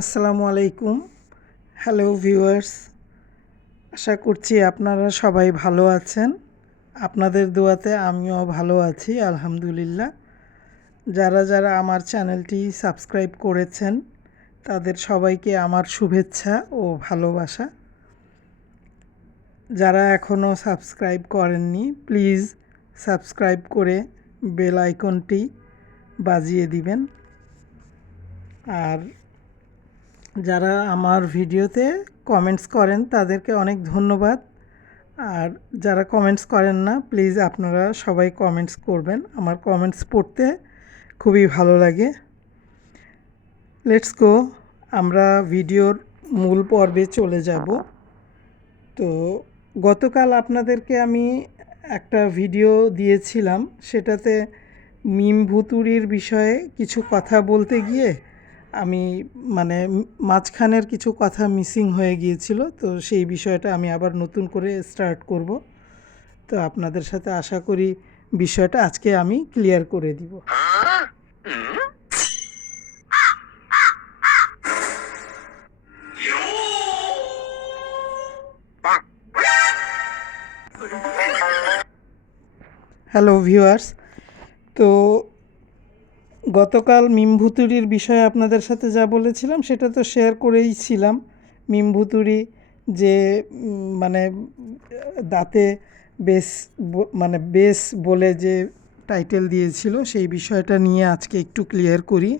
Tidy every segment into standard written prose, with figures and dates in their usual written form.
আসসালামু আলাইকুম। Hello viewers, আশা করছি আপনারা সবাই ভালো আছেন। আপনাদের দোয়াতে আমিও ভালো আছি আলহামদুলিল্লাহ। যারা যারা আমার চ্যানেলটি সাবস্ক্রাইব করেছেন তাদের সবাইকে আমার শুভেচ্ছা ও ভালোবাসা। যারা এখনও সাবস্ক্রাইব করেননি প্লিজ সাবস্ক্রাইব করে বেল আইকনটি বাজিয়ে দিবেন। আর যারা আমার ভিডিওতে কমেন্টস করেন তাদেরকে অনেক ধন্যবাদ। আর যারা কমেন্টস করেন না প্লিজ আপনারা সবাই কমেন্টস করবেন, আমার কমেন্টস পড়তে খুবই ভালো লাগে। লেটস গো, আমরা ভিডিওর মূল পর্বে চলে যাব। তো গতকাল আপনাদেরকে আমি একটা ভিডিও দিয়েছিলাম, সেটাতে মিম ভুতুড়ির বিষয়ে কিছু কথা বলতে গিয়ে আমি মাঝখানের কিছু কথা মিসিং হয়ে গিয়েছিল। তো সেই বিষয়টা আমি আবার নতুন করে স্টার্ট করব। তো আপনাদের সাথে আশা করি বিষয়টা আজকে আমি ক্লিয়ার করে দিব। হ্যালো ভিউয়ার্স, তো গতকাল মিম ভুতুড়ির বিষয়ে আপনাদের সাথে যা বলেছিলাম সেটা তো শেয়ার করেই ছিলাম। মিম ভুতুড়ি যে মানে দাঁতে বেস বলে যে টাইটেল দিয়েছিল সেই বিষয়টা নিয়ে আজকে একটু ক্লিয়ার করি।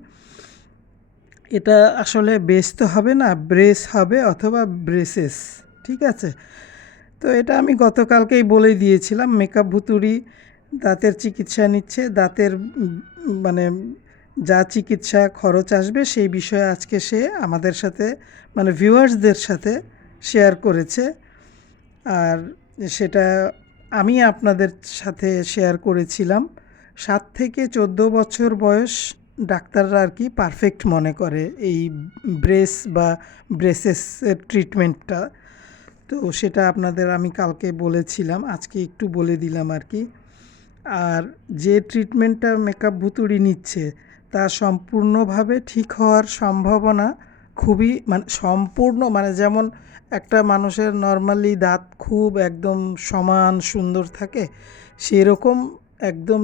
এটা আসলে বেস তো হবে না, ব্রেস হবে অথবা ব্রেসেস, ঠিক আছে? তো এটা আমি গতকালকেই বলেই দিয়েছিলাম। মেকআপ ভুতুড়ি দাঁতের চিকিৎসা নিচ্ছে, দাঁতের মানে যা চিকিৎসা খরচ আসবে সেই বিষয়ে আজকে সে আমাদের সাথে ভিউয়ার্সদের সাথে শেয়ার করেছে। আর সেটা আমি আপনাদের সাথে শেয়ার করেছিলাম। 7 থেকে 14 বছর বয়স ডাক্তাররা আর কি পারফেক্ট মনে করে এই ব্রেস বা ব্রেসেসের ট্রিটমেন্টটা। তো সেটা আপনাদের আমি কালকে বলেছিলাম, আজকে একটু বলে দিলাম আর কি। আর যে ট্রিটমেন্টটা মেকআপ ভুতুড়ি নিচ্ছে তা সম্পূর্ণভাবে ঠিক হওয়ার সম্ভাবনা খুবই সম্পূর্ণ যেমন একটা মানুষের নর্মালি দাঁত খুব একদম সমান সুন্দর থাকে, সেরকম একদম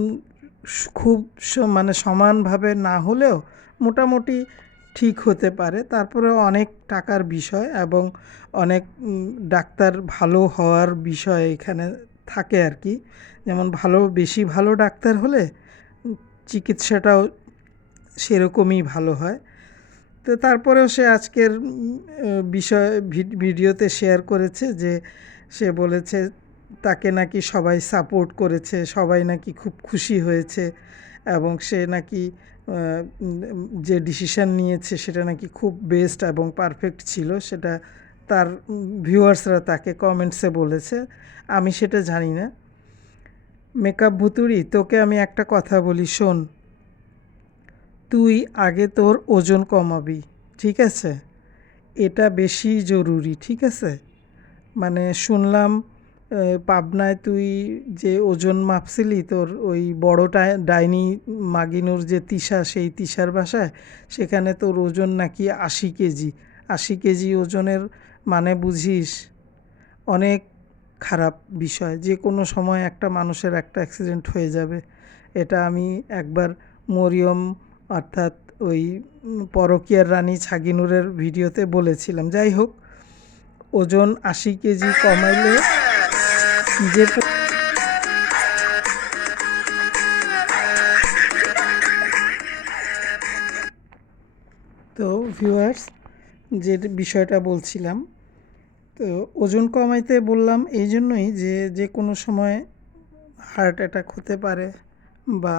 খুব সমানভাবে না হলেও মোটামুটি ঠিক হতে পারে। তারপরেও অনেক টাকার বিষয় এবং অনেক ডাক্তার ভালো হওয়ার বিষয় এখানে থাকে আর কি। যেমন বেশি ভালো ডাক্তার হলে চিকিৎসাটাও সেরকমই ভালো হয়। তো তারপরেও সে আজকের ভিডিওতে শেয়ার করেছে যে সে বলেছে তাকে নাকি সবাই সাপোর্ট করেছে, সবাই নাকি খুব খুশি হয়েছে এবং সে নাকি যে ডিসিশান নিয়েছে সেটা নাকি খুব বেস্ট এবং পারফেক্ট ছিল। সেটা তার ভিউয়ার্সরা তাকে কমেন্টসে বলেছে। আমি সেটা জানি না। মেকআপ ভুতুড়ি, তোকে আমি একটা কথা বলি, শোন। তুই আগে তোর ওজন কমাবি, ঠিক আছে? এটা বেশি জরুরি, ঠিক আছে? শুনলাম পাবনায় তুই যে ওজন মাপছিলি তোর ওই বড়টা ডাইনি মাগিনুর যে তিশা, সেই তিশার বাসায়, সেখানে তোর ওজন নাকি 80 কেজি। 80 কেজি ওজনের বুঝিস, অনেক খারাপ বিষয়। যে কোনো সময় একটা মানুষের একটা অ্যাক্সিডেন্ট হয়ে যাবে। এটা আমি একবার মরিয়ম অর্থাৎ ওই পরকীয়ার রানী ছাগিনুরের ভিডিওতে বলেছিলাম। যাই হোক, ওজন 80 কেজি কমাইলে যে তো ভিউয়ার্স, যে বিষয়টা বলছিলাম, তো ওজন কমাইতে বললাম এই জন্যই যে কোনো সময় হার্ট অ্যাটাক হতে পারে বা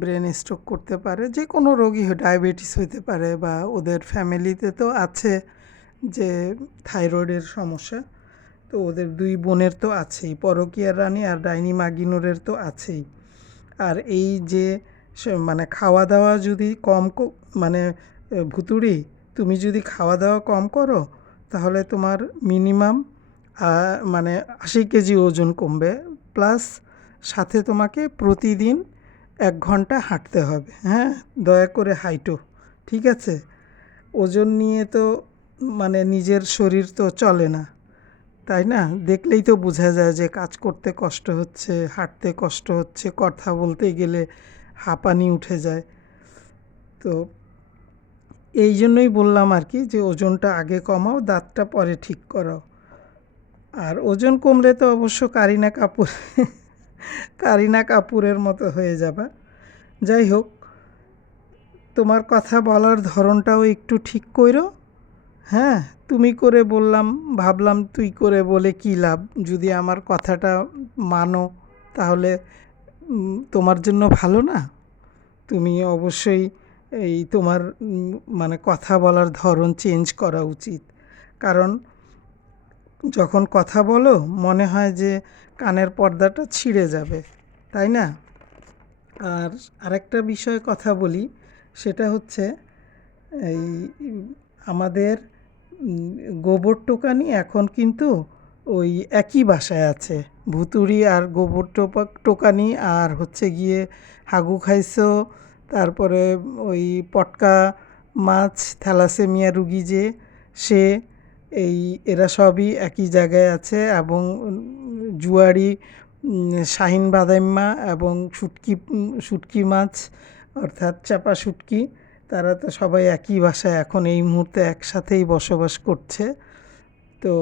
ব্রেন স্ট্রোক করতে পারে, যে কোনো রোগী, ডায়াবেটিস হতে পারে, বা ওদের ফ্যামিলিতে তো আছে যে থাইরয়েডের সমস্যা, তো ওদের 2 বোনের তো আছেই, পরকীয়ার রানী আর ডাইনি মাগিনুরের তো আছেই। আর এই যে খাওয়া দাওয়া যদি ভুতুড়ি, তুমি যদি খাওয়া দাওয়া কম করো তাহলে তোমার মিনিমাম 80 কেজি ওজন কমবে, প্লাস সাথে তোমাকে প্রতিদিন 1 ঘন্টা হাঁটতে হবে। হ্যাঁ, দয়া করে হাইটো, ঠিক আছে? ওজন নিয়ে তো মানে নিজের শরীর তো চলে না, তাই না? দেখলেই তো বোঝা যায় যে কাজ করতে কষ্ট হচ্ছে, হাঁটতে কষ্ট হচ্ছে, কথা বলতে গেলে হাঁপানি উঠে যায়। তো এই জন্যই বললাম আর কি, যে ওজনটা আগে কমাও, দাঁতটা পরে ঠিক করো। আর ওজন কমলে তো অবশ্য কারিনা কাপুরের মতো হয়ে যাবে। যাই হোক, তোমার কথা বলার ধরনটাও একটু ঠিক কইরো। হ্যাঁ, তুমি করে বললাম, ভাবলাম তুই করে বলে কী লাভ, যদি আমার কথাটা মানো তাহলে তোমার জন্য ভালো না? তুমি অবশ্যই তোমার মানে কথা বলার ধরন চেঞ্জ করা উচিত। কারণ যখন কথা বলো মনে হয় যে কানের পর্দাটা ছিঁড়ে যাবে, তাই না? আর আরেকটা বিষয়ে কথা বলি, সেটা হচ্ছে এই আমাদের গোবর টোকানি এখন কিন্তু ওই একই বাসায় আছে। ভুতুড়ি আর গোবর টোকানি আর হচ্ছে গিয়ে হাগু খাইছো, তারপরে ওই পটকা মাছ, থ্যালাসেমিয়া রুগী যে সে, এরা সবই একই জায়গায় আছে। এবং জুয়ারি, শাহিন বাদাইম্মা এবং শুটকি মাছ অর্থাৎ চাপা শুটকি, তারা তো সবাই একই বাসায় এখন এই মুহূর্তে একসাথেই বসবাস করছে। তো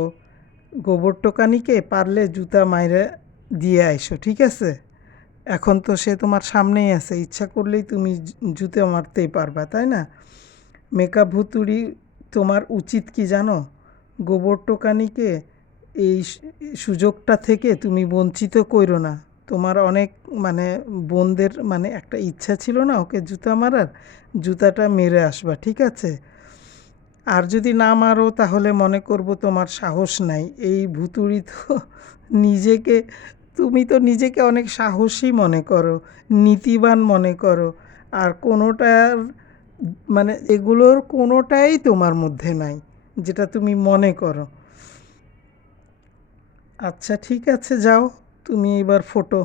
গোবর টোকানিকে পারলে জুতা মাইরে দিয়ে আইসো, ঠিক আছে? এখন তো সে তোমার সামনেই আছে, ইচ্ছা করলেই তুমি জুতে মারতেই পারবা, তাই না? মেকআপ ভুতুড়ি, তোমার উচিত কি জানো? গোবর টোকানিকে এই সুযোগটা থেকে তুমি বঞ্চিত কইরো না। তোমার অনেক মানে বোনদের মানে একটা ইচ্ছা ছিল না ওকে জুতা মারার, জুতাটা মেরে আসবা, ঠিক আছে? আর যদি না মারো তাহলে মনে করব তোমার সাহস নাই। এই ভুতুড়ি তো নিজেকে, তুমি তো নিজেকে অনেক সাহসী মনে করো, নীতিবান মনে করো, আর কোনোটার মানে এগুলোর কোনোটাই তোমার মধ্যে নাই যেটা তুমি মনে করো। আচ্ছা ঠিক আছে, যাও তুমি এবার ফোটো।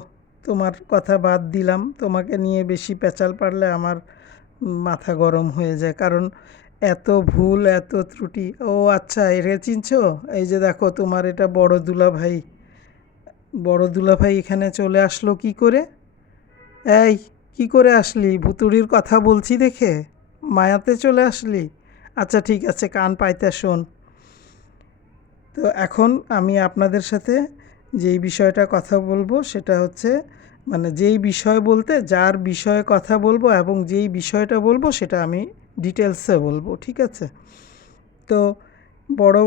তোমার কথা বাদ দিলাম, তোমাকে নিয়ে বেশি পেঁচাল পারলে আমার মাথা গরম হয়ে যায়। কারণ এত ভুল, এত ত্রুটি। ও আচ্ছা, এরে চিনছো? এই যে দেখো, তোমার এটা বড় দুলাভাই। বড় দুলাভাই এখানে চলে আসলো কি করে? এই, কি করে আসলি? ভুতুড়ির কথা বলছি দেখে মায়াতে চলে আসলি? আচ্ছা ঠিক আছে, কান পাইতে শোন। তো এখন আমি আপনাদের সাথে যেই বিষয়টা কথা বলবো সেটা হচ্ছে, মানে যেই বিষয় বলতে যার বিষয়ে কথা বলবো এবং যেই বিষয়টা বলবো সেটা আমি ডিটেলসে বলবো, ঠিক আছে? তো বড়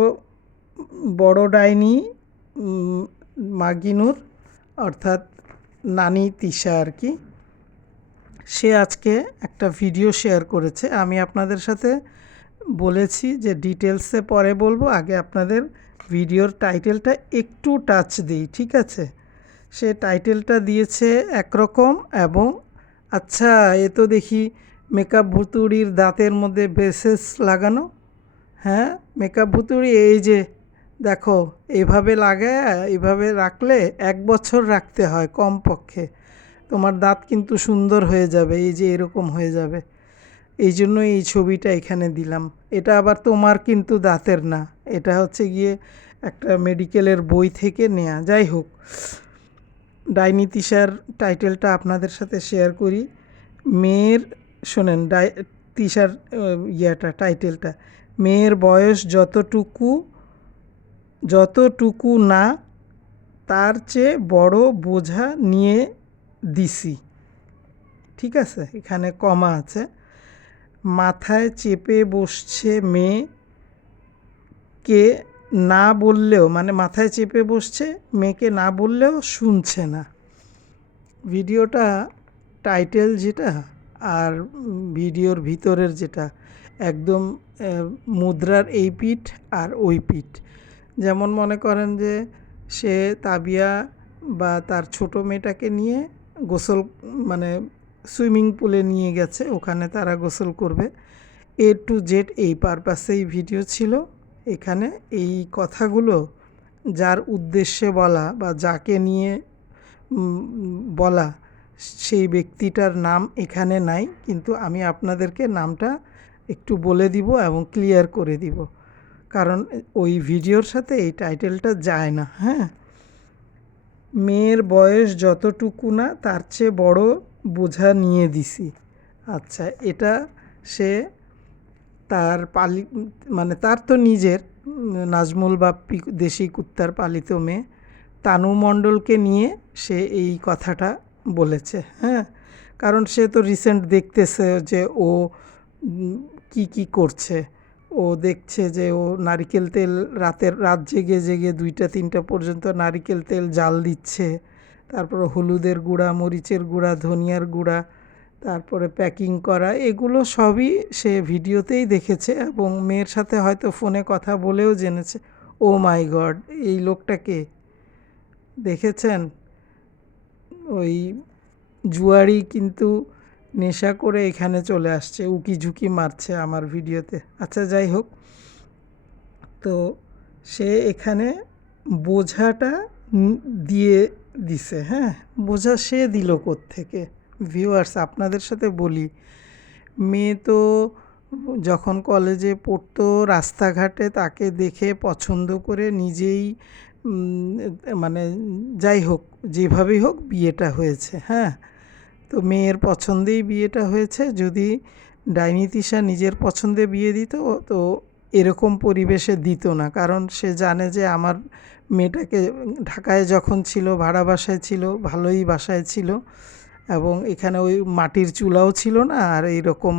বড় ডাইনি মাগিনুর, অর্থাৎ নানি তিশা আর কি, সে আজকে একটা ভিডিও শেয়ার করেছে। আমি আপনাদের সাথে বলেছি যে ডিটেলসে পরে বলবো, আগে আপনাদের ভিডিওর টাইটেলটা একটু টাচ দিই, ঠিক আছে? সে টাইটেলটা দিয়েছে একরকম, এবং আচ্ছা, এ তো দেখি মেকআপ ভুতুড়ির দাঁতের মধ্যে ব্রেসেস লাগানো। হ্যাঁ, মেকআপ ভুতুড়ি, এই যে দেখো, এভাবে লাগায় এভাবে রাখলে 1 বছর রাখতে হয় কমপক্ষে। তোমার দাঁত কিন্তু সুন্দর হয়ে যাবে, এই যে এরকম হয়ে যাবে। এই জন্য এই ছবিটা এখানে দিলাম। এটা আবার তোমার কিন্তু দাঁতের না, এটা হচ্ছে গিয়ে একটা মেডিকেলের বই থেকে নেয়া। যাই হোক, ডাইনি তিশার টাইটেলটা আপনাদের সাথে শেয়ার করি। মেয়ের, শোনেন তিশার টাইটেলটা, মেয়ের বয়স যতটুকু না তার চেয়ে বড় বোঝা নিয়ে দিছি, ঠিক আছে? এখানে কমা আছে। মাথায় চেপে বসছে মেয়েকে না বললেও, মানে মাথায় চেপে বসছে মেয়েকে না বললেও শুনছে না। ভিডিওটা টাইটেল যেটা আর ভিডিওর ভিতরের যেটা একদম মুদ্রার এই পিঠ আর ওই পিঠ। যেমন মনে করেন যে সে তাবিয়া বা তার ছোট মেয়েটাকে নিয়ে গোসল, মানে সুইমিং পুলে নিয়ে গেছে, ওখানে তারা গোসল করবে। A to Z এই পারপাসেই ভিডিও ছিল। এখানে এই কথাগুলো যার উদ্দেশ্যে বলা বা যাকে নিয়ে বলা, সেই ব্যক্তিটার নাম এখানে নাই, কিন্তু আমি আপনাদেরকে নামটা একটু বলে দিব এবং ক্লিয়ার করে দিব, কারণ ওই ভিডিওর সাথে এই টাইটেলটা যায় না। হ্যাঁ, মেয়ের বয়স যতটুকু না তার চেয়ে বড় বোঝা নিয়ে দিছি। আচ্ছা, এটা সে তার মানে তার তো নিজের নাজমুল বাপ্পি দেশি কুত্তার পালিত মেয়ে তানু মণ্ডলকে নিয়ে সে এই কথাটা বলেছে। হ্যাঁ, কারণ সে তো রিসেন্ট দেখতেছে যে ও কি কি করছে। ও দেখছে যে ও নারিকেল তেল রাত জেগে জেগে 2টা 3টা পর্যন্ত নারিকেল তেল জাল দিচ্ছে, তারপরে হলুদের গুঁড়া, মরিচের গুঁড়া, ধনিয়ার গুঁড়া, তারপরে প্যাকিং করা, এগুলো সবই সে ভিডিওতেই দেখেছে এবং মেয়ের সাথে হয়তো ফোনে কথা বলেও জেনেছে। ও মাই গড, এই লোকটাকে দেখেছেন? ওই জুয়ারি কিন্তু নেশা করে এখানে চলে আসছে, উকি ঝুঁকি মারছে আমার ভিডিওতে। আচ্ছা, যাই হোক, তো সে এখানে বোঝাটা দিয়ে দিছে। হ্যাঁ, বোঝা সে দিল কোত্থেকে? ভিউয়ার্স, আপনাদের সাথে বলি, মেয়ে তো যখন কলেজে পড়তো রাস্তাঘাটে তাকে দেখে পছন্দ করে নিজেই মানে যাই হোক যেভাবেই হোক বিয়েটা হয়েছে। হ্যাঁ, তো মেয়ের পছন্দেই বিয়েটা হয়েছে। যদি ডাইনি তিশা নিজের পছন্দে বিয়ে দিত তো এরকম পরিবেশে দিত না, কারণ সে জানে যে আমার মেয়েটাকে ঢাকায় যখন ছিল ভাড়া বাসায় ছিল, ভালোই বাসায় ছিল এবং এখানে ওই মাটির চুলাও ছিল না আর এইরকম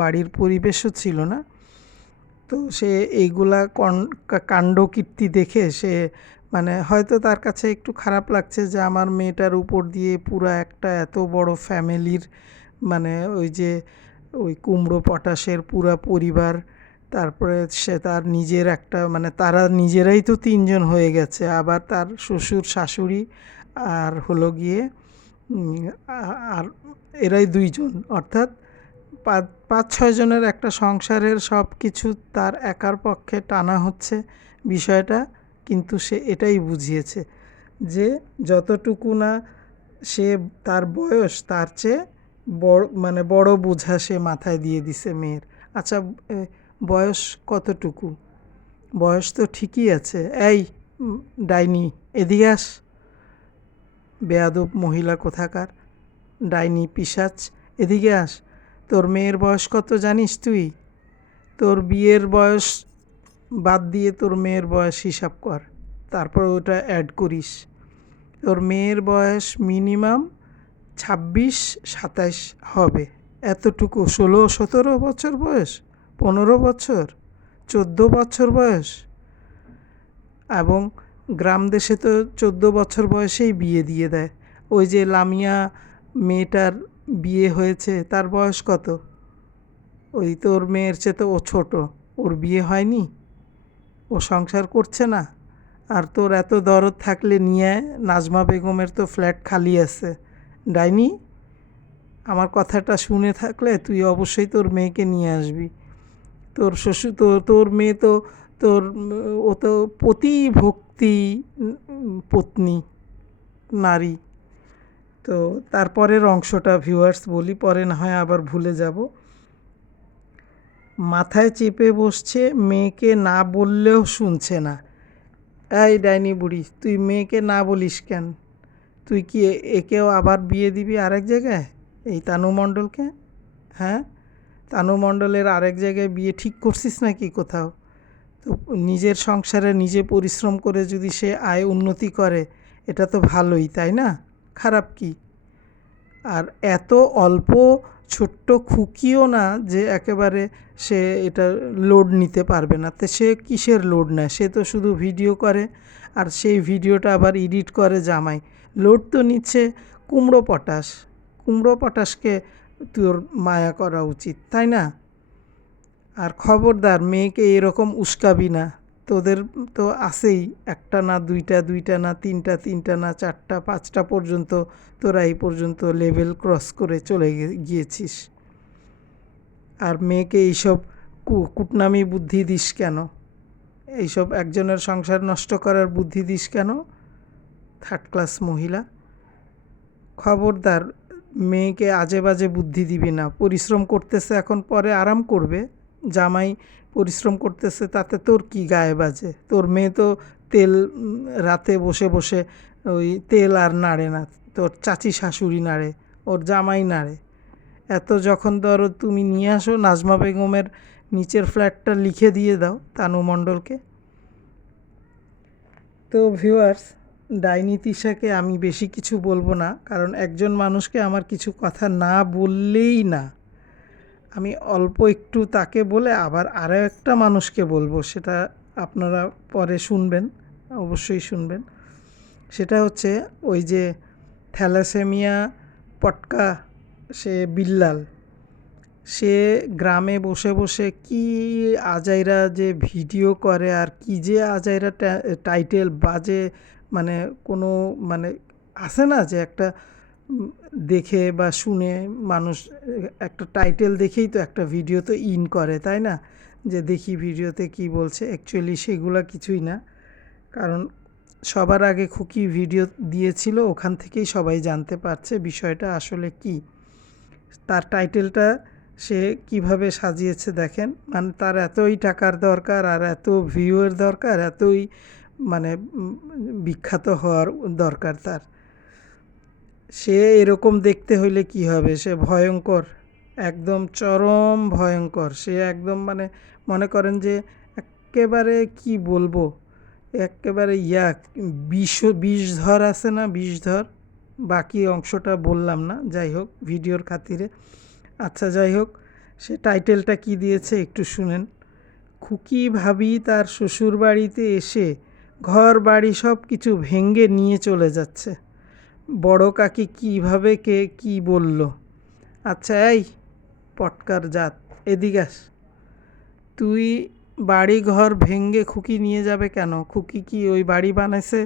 বাড়ির পরিবেশও ছিল না। তো সে এইগুলা কাণ্ডকীর্তি দেখে সে মানে হয়তো তার কাছে একটু খারাপ লাগছে যে আমার মেয়েটার উপর দিয়ে পুরো একটা এত বড় ফ্যামিলির মানে ওই যে ওই কুমড়ো পটাশের পুরা পরিবার, তারপরে সে তার নিজের একটা মানে তারা নিজেরাই তো 3জন হয়ে গেছে, আবার তার শ্বশুর শাশুড়ি আর হলো গিয়ে আর এরাই 2জন, অর্থাৎ 5-6 জনের একটা সংসারের সব কিছু তার একার পক্ষে টানা হচ্ছে বিষয়টা। কিন্তু সে এটাই বুঝিয়েছে যে যতটুকু না সে তার বয়স তার চেয়ে বড় মানে বড় বোঝা সে মাথায় দিয়ে দিছে মেয়ের। আচ্ছা, বয়স কতটুকু? বয়স তো ঠিকই আছে। এই ডাইনি, এদিকে আস, বেয়াদব মহিলা কোথাকার, ডাইনি পিশাচ, এদিকে আস। তোর মেয়ের বয়স কত জানিস তুই? তোর বিয়ের বয়স বাদ দিয়ে তোর মেয়ের বয়স হিসাব কর, তারপর ওটা অ্যাড করিস। তোর মেয়ের বয়স মিনিমাম 26-27 হবে, এতটুকু। 16-17 বছর বয়স, 15 বছর, 14 বছর বয়স। এবং গ্রাম দেশে তো 14 বছর বয়সেই বিয়ে দিয়ে দেয়। ওই যে লামিয়া মেয়েটার বিয়ে হয়েছে, তার বয়স কত? ওই তোর মেয়ের চেয়ে তো ও ছোট, ওর বিয়ে হয়নি, ও সংসার করছে না। আর তোর এত দরদ থাকলে নিয়ে নাজমা বেগমের তো ফ্ল্যাট খালি আছে। ডাইনি, আমার কথাটা শুনে থাকলে তুই অবশ্যই তোর মেয়েকে নিয়ে আসবি। তোর শ্বশুর তোর মেয়ে তো তোর ও তো পতিভক্তি পত্নী নারী। তো তারপরের অংশটা ভিউয়ার্স বলি, পরে না হয় আবার ভুলে যাব। মাথায় চেপে বসছে, মেয়েকে না বললেও শুনছে না। এই ডাইনি বুড়ি, তুই মেয়েকে না বলিস কেন? তুই কি একেও আবার বিয়ে দিবি আরেক জায়গায়, এই তানু মণ্ডলকে? হ্যাঁ, তানু মণ্ডলের আরেক জায়গায় বিয়ে ঠিক করছিস নাকি কোথাও? তো নিজের সংসারে নিজে পরিশ্রম করে যদি সে আয় উন্নতি করে এটা তো ভালোই, তাই না? খারাপ কি? আর এত অল্প ছোট্ট খুকিও না যে একেবারে সে এটা লোড নিতে পারবে না। তো সে কিসের লোড নেয়? সে তো শুধু ভিডিও করে আর সেই ভিডিওটা আবার এডিট করে জামাই। লোড তো নিচ্ছে কুমড়ো পটাশ। কুমড়ো পটাশকে তোর মায়া করা উচিত, তাই না? আর খবরদার মেয়েকে এরকম উস্কাবি না। তোদের তো আছেই, একটা না দুইটা, দুইটা না তিনটা, তিনটা না চারটা, 5টা পর্যন্ত তোরা এই পর্যন্ত লেভেল ক্রস করে চলে গিয়েছিস। আর মেয়েকে এইসব কুটনামি বুদ্ধি দিস কেন? এইসব একজনের সংসার নষ্ট করার বুদ্ধি দিস কেন? 3rd ক্লাস মহিলা। খবরদার মেয়েকে আজে বাজে বুদ্ধি দিবি না। পরিশ্রম করতেছে এখন, পরে আরাম করবে, জামাই পরিশ্রম করতেছে, তাতে তোর কি গায়ে বাজে? তোর মেয়ে তো তেল রাতে বসে বসে ওই তেল আর নাড়ে না, তোর চাচি শাশুড়ি নাড়ে, ওর জামাই নাড়ে। এত যখন ধরো তুমি নিয়ে আসো, নাজমা বেগমের নিচের ফ্ল্যাটটা লিখে দিয়ে দাও তানু মণ্ডলকে। তো ভিউয়ার্স, ডাইনি তিশাকে আমি বেশি কিছু বলবো না, কারণ একজন মানুষকে আমার কিছু কথা না বললেই না, আমি অল্প একটু তাকে বলে আবার আরও একটা মানুষকে বলবো, সেটা আপনারা পরে শুনবেন, অবশ্যই শুনবেন। সেটা হচ্ছে ওই যে থ্যালাসেমিয়া পটকা, সে বিল্লাল, সে গ্রামে বসে বসে কি আজাইরা যে ভিডিও করে, আর কি যে আজাইরা টাইটেল বাজে, মানে কোনো মানে আছে না যে একটা দেখে বা শুনে মানুষ একটা টাইটেল দেখেই তো একটা ভিডিও তো ইন করে, তাই না? যে দেখি ভিডিওতে কি বলছে, অ্যাকচুয়ালি সেগুলা কিছুই না। কারণ সবার আগে খুকি ভিডিও দিয়েছিল, ওখান থেকেই সবাই জানতে পারছে বিষয়টা আসলে কি। তার টাইটেলটা সে কিভাবে সাজিয়েছে দেখেন, মানে তার এতই টাকার দরকার আর এত ভিউয়ের দরকার, এতই মানে বিখ্যাত হওয়ার দরকার তার। সে এরকম দেখতে হইলে কি হবে, সে ভয়ঙ্কর, একদম চরম ভয়ঙ্কর। সে একদম মানে মনে করেন যে একেবারে কি বলবো, একেবারে বিষধর আছে না, বিষধর। বাকি অংশটা বললাম না, যাই হোক ভিডিওর খাতিরে। আচ্ছা যাই হোক, সে টাইটেলটা কি দিয়েছে একটু শুনেন। খুকি ভাবি তার শ্বশুর বাড়িতে এসে ঘর বাড়ি সব কিছু ভেঙে নিয়ে চলে যাচ্ছে। বড় কাকি কীভাবে কে কি বলল? আচ্ছা এই পটকার জাত, এদিকে আস। তুই বাড়ি ঘর ভেঙে খুকি নিয়ে যাবে কেন? খুকি কি ওই বাড়ি বানাইছে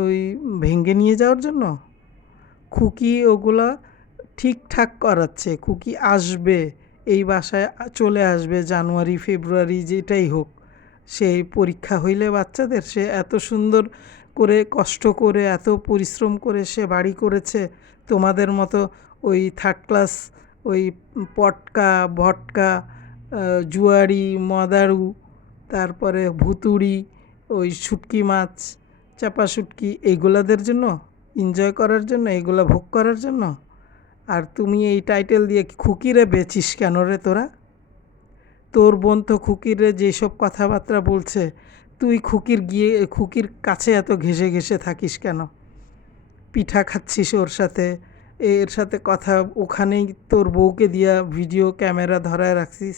ওই ভেঙে নিয়ে যাওয়ার জন্য? খুকি ওগুলা ঠিকঠাক করাচ্ছে। খুকি আসবে, এই বাসায় চলে আসবে জানুয়ারি ফেব্রুয়ারি যেটাই হোক, সেই পরীক্ষা হইলে বাচ্চাদের, সে এত সুন্দর করে কষ্ট করে এত পরিশ্রম করে সে বাড়ি করেছে। তোমাদের মতো ওই থার্ড ক্লাস ওই পটকা ভটকা জুয়ারি মদারু, তারপরে ভুতুড়ি, ওই শুটকি মাছ, চাপা শুটকি, এইগুলাদের জন্য, এনজয় করার জন্য, এইগুলা ভোগ করার জন্য। আর তুমি এই টাইটেল দিয়ে খুকিরে বেচিস কেন রে তোরা? তোর বোন তো খুকিরে যেসব কথাবার্তা বলছে, তুই খুকির কাছে এত ঘেসে ঘেসে থাকিস কেন? পিঠা খাচ্ছিস ওর সাথে, এর সাথে কথা, ওখানেই তোর বউকে দিয়া ভিডিও ক্যামেরা ধরায় রাখছিস।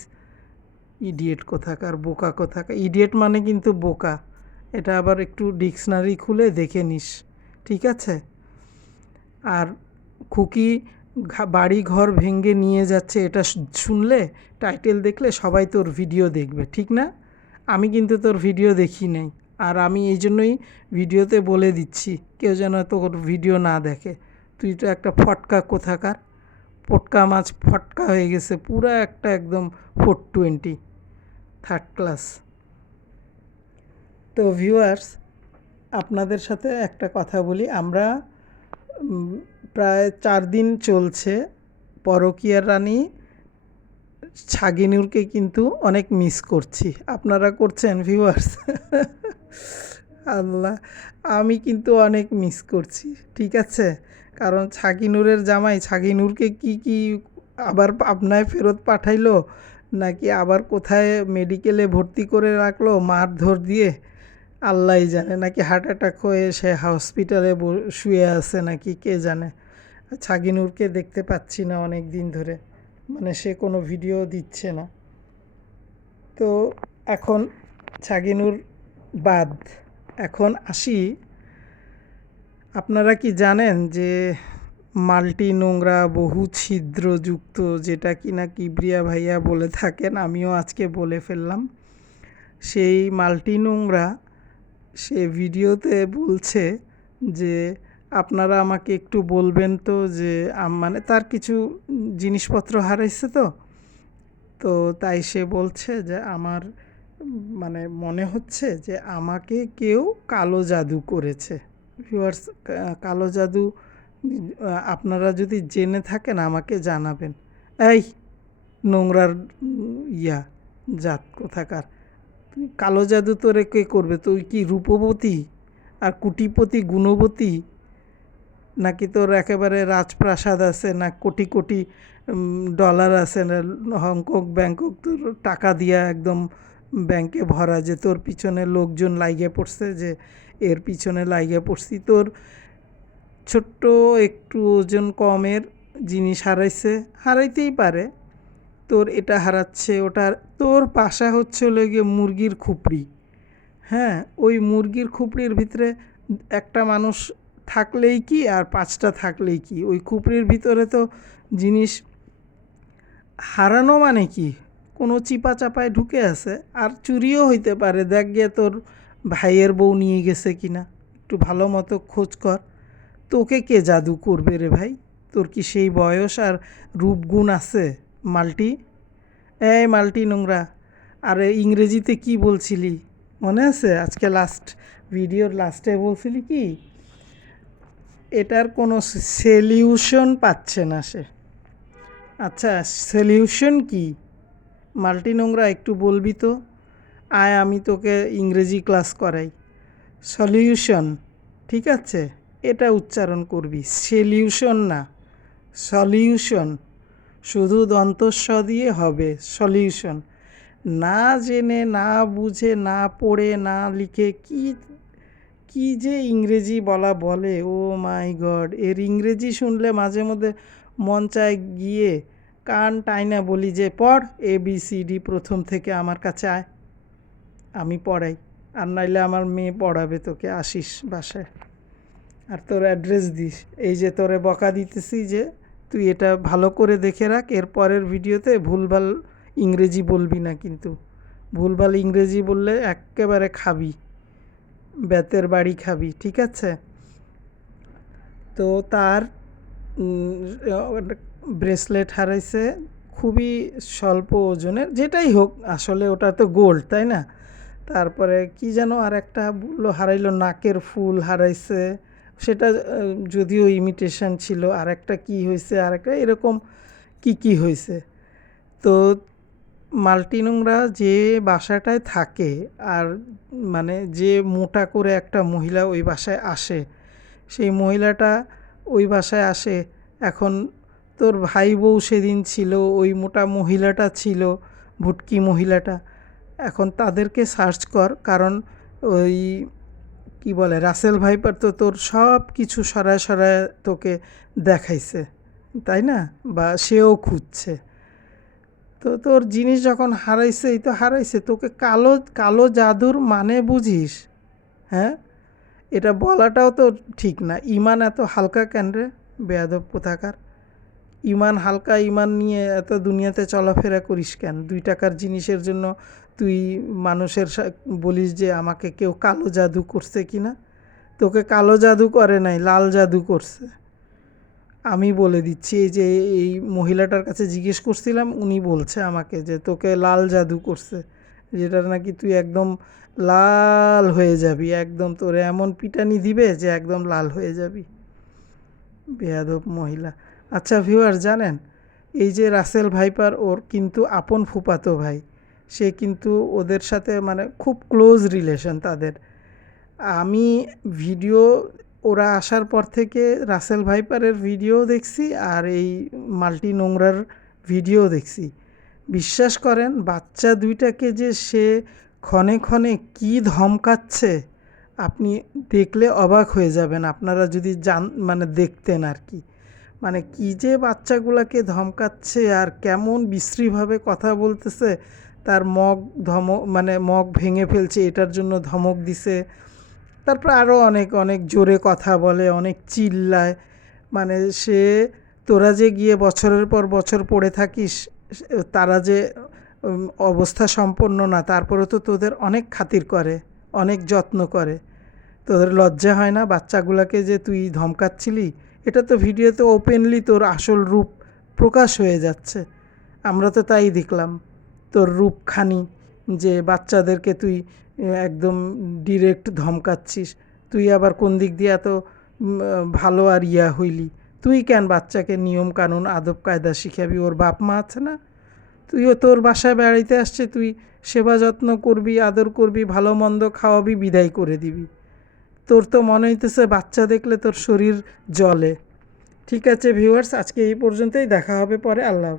ইডিয়েট কোথাকার, বোকা কোথাকার। ইডিয়েট মানে কিন্তু বোকা, এটা আবার একটু ডিকশনারি খুলে দেখে নিস, ঠিক আছে? আর খুকি বাড়ি ঘর ভেঙে নিয়ে যাচ্ছে, এটা শুনলে, টাইটেল দেখলে সবাই তোর ভিডিও দেখবে, ঠিক না? আমি কিন্তু তোর ভিডিও দেখি নাই, আর আমি এই জন্যই ভিডিওতে বলে দিচ্ছি কেউ যেন তোর ভিডিও না দেখে। তুই তো একটা ফটকা কোথাকার, পটকা মাছ ফটকা হয়ে গেছে পুরা একটা, একদম 420 থার্ড ক্লাস। তো ভিউয়ার্স, আপনাদের সাথে একটা কথা বলি, আমরা প্রায় 4 দিন চলছে পরকীয়ার রানী ছাগিনুরকে কিন্তু অনেক মিস করছি। আপনারা করছেন ভিউয়ার্স? আল্লাহ, আমি কিন্তু অনেক মিস করছি, ঠিক আছে? কারণ ছাগিনুরের জামাই ছাগিনুরকে কি আবার পাবনায় ফেরত পাঠাইলো, নাকি আবার কোথায় মেডিকেলে ভর্তি করে রাখলো মারধর দিয়ে, আল্লাহই জানে। নাকি হার্ট অ্যাটাক হয়ে সে হসপিটালে শুয়ে আছে নাকি, কে জানে। ছাগিনুরকে দেখতে পাচ্ছি না অনেক দিন ধরে, মানে সে কোনো ভিডিও দিচ্ছে না। তো এখন ছাগিনুর বাদ, এখন আসি, আপনারা কি জানেন যে মাল্টি নোংরা বহু ছিদ্রযুক্ত, যেটা কিনা কিবরিয়া ভাইয়া বলে থাকেন, আমিও আজকে বলে ফেললাম, সেই মাল্টি নোংরা সে ভিডিওতে বলছে যে আপনারা আমাকে একটু বলবেন তো যে মানে তার কিছু জিনিসপত্র হারাইছে, তো তাই সে বলছে যে আমার মানে মনে হচ্ছে যে আমাকে কেউ কালো জাদু করেছে। ভিউয়ার্স, কালো জাদু আপনারা যদি জেনে থাকেন আমাকে জানাবেন। এই নোংরার জাত কোথাকার। তুই কালো জাদু তোরে কে করবে? তুই কি রূপবতী আর কুটিপতি গুণবতী, নাকি তোর একেবারে রাজপ্রাসাদ আছে, না কোটি কোটি ডলার আছে, না হংকং ব্যাংকক তোর টাকা দিয়া একদম ব্যাংকে ভরা, যে তোর পিছনে লোকজন লাইগে পড়ছে, যে এর পিছনে লাইগে পড়ছি। তোর ছোট্ট একটু ওজন কমের জিনিস হারাইছে, হারাইতেই পারে, তোর এটা হারাচ্ছে ওটার। তোর পাশা হচ্ছে হলো গিয়ে মুরগির খুপড়ি। হ্যাঁ, ওই মুরগির খুপড়ির ভিতরে একটা মানুষ থাকলেই কি আর পাঁচটা থাকলেই কি, ওই খুপড়ির ভিতরে তো জিনিস হারানো মানে কি, কোনো চিপা চাপায় ঢুকে আছে। আর চুরিও হইতে পারে, দেখ গিয়ে তোর ভাইয়ের বউ নিয়ে গেছে কিনা, একটু ভালো মতো খোঁজ কর। তোকে কে জাদু করবে রে ভাই? তোর কি সেই বয়স আর রূপগুণ আছে? মাল্টি, এই মাল্টি নোংরা। আরে ইংরেজিতে কি বলছিলি মনে আছে? আজকে লাস্ট ভিডিওর লাস্টে বলছিলি কি, এটার কোনো সলিউশন পাচ্ছে না সে। আচ্ছা, সলিউশন কি মাল্টি নোংরা, একটু বলবি তো? আয় আমি তোকে ইংরেজি ক্লাস করাই। সলিউশন, ঠিক আছে, এটা উচ্চারণ করবি, সলিউশন না, সলিউশন। শুধু দন্তস্ব দিয়ে হবে সলিউশন। না জেনে, না বুঝে, না পড়ে, না লিখে কি কি যে ইংরেজি বলে, ও মাই গড! এর ইংরেজি শুনলে মাঝে মধ্যে মন চায় গিয়ে কান টাইনা বলি যে পড় ABCD প্রথম থেকে আমার কাছে আয়, আমি পড়াই। আর নাইলে আমার মেয়ে পড়াবে তোকে, আসিস বাসায়। আর তোর অ্যাড্রেস দিস, এই যে তোরে বকা দিতেছি যে তুই এটা ভালো করে দেখে রাখ, এর পরের ভিডিওতে ভুলভাল ইংরেজি বলবি না কিন্তু। ভুলভাল ইংরেজি বললে একেবারে খাবি, বেতের বাড়ি খাবি, ঠিক আছে? তো তার ব্রেসলেট হারাইছে, খুবই স্বল্প ওজনের, যেটাই হোক আসলে ওটা তো গোল্ড, তাই না? তারপরে কি যেন আর একটা বললো হারাইলো, নাকের ফুল হারাইছে, সেটা যদিও ইমিটেশন ছিল। আর একটা কী হয়েছে, আর একটা এরকম কি হয়েছে। তো মাল্টি নোংরা যে বাসাটায় থাকে, আর মানে যে মোটা করে একটা মহিলা ওই বাসায় আসে, সেই মহিলাটা ওই বাসায় আসে। এখন তোর ভাই বউ সেদিন ছিল, ওই মোটা মহিলাটা ছিল, ভুটকি মহিলাটা। এখন তাদেরকে সার্চ কর, কারণ ওই কি বলে রাসেল ভাইপার তো তোর সব কিছু সরায় সরায় তোকে দেখাইছে, তাই না? বা সেও খুঁজছে। তো তোর জিনিস যখন হারাইছে, এই তো হারাইছে, তোকে কালো কালো জাদুর মানে বুঝিস? হ্যাঁ, এটা বলাটাও তো ঠিক না। ইমান এত হালকা কেন রে বেয়াদব কোথাকার? ইমান হালকা, ইমান নিয়ে এত দুনিয়াতে চলাফেরা করিস কেন? 2 টাকার জিনিসের জন্য তুই মানুষের বলিস যে আমাকে কেউ কালো জাদু করছে কি না? তোকে কালো জাদু করে নাই, লাল জাদু করছে। আমি বলে দিচ্ছি, এই যে এই মহিলাটার কাছে জিজ্ঞেস করছিলাম, উনি বলছে আমাকে যে তোকে লাল জাদু করছে, যেটা নাকি তুই একদম লাল হয়ে যাবি, একদম তোরে এমন পিটানি দিবে যে একদম লাল হয়ে যাবি। বেয়াদব মহিলা। আচ্ছা ভিউয়ার, জানেন এই যে রাসেল ভাইপার, ওর কিন্তু আপন ফুফাতো ভাই, সে কিন্তু ওদের সাথে মানে খুব ক্লোজ রিলেশন তাদের। আমি ভিডিও, ওরা আসার পর থেকে রাসেল ভাইপারের ভিডিও দেখছি, আর এই মাল্টি নোংরার ভিডিও দেখছি। বিশ্বাস করেন, বাচ্চা দুইটাকে যে সে ক্ষণে ক্ষণে কি ধমকাচ্ছে, আপনি দেখলে অবাক হয়ে যাবেন, আপনারা যদি মানে দেখতেন আর কি। মানে কি যে বাচ্চাগুলোকে ধমকাচ্ছে, আর কেমন বিশ্রীভাবে কথা বলতেছে। তার মানে মগ ভেঙে ফেলছে, এটার জন্য ধমক দিছে। তারপর আরও অনেক অনেক জোরে কথা বলে, অনেক চিল্লায়। মানে সে, তোরা যে গিয়ে বছরের পর বছর পড়ে থাকিস, তারা যে অবস্থা সম্পন্ন না, তারপরে তো তোদের অনেক খাতির করে, অনেক যত্ন করে। তোদের লজ্জা হয় না বাচ্চাগুলোকে যে তুই ধমকাচ্ছিলি? এটা তো ভিডিওতে ওপেনলি তোর আসল রূপ প্রকাশ হয়ে যাচ্ছে। আমরা তো তাই দেখলাম, তোর রূপখানি, যে বাচ্চাদেরকে তুই একদম ডিরেক্ট ধমকাচ্ছিস। তুই আবার কোন দিক দিয়ে এত ভালো আর হইলি? তুই কেন বাচ্চাকে নিয়ম কানুন আদব কায়দা শিখাবি? ওর বাপ মা আছে না? তুইও তোর বাসায় বেড়াইতে আসছে, তুই সেবা যত্ন করবি, আদর করবি, ভালো মন্দ খাওয়াবি, বিদায় করে দিবি। তোর তো মনে হইতেছে বাচ্চা দেখলে তোর শরীর জ্বলে। ঠিক আছে ভিউয়ার্স, আজকে এই পর্যন্তই, দেখা হবে পরে। আল্লাহ হাফেজ।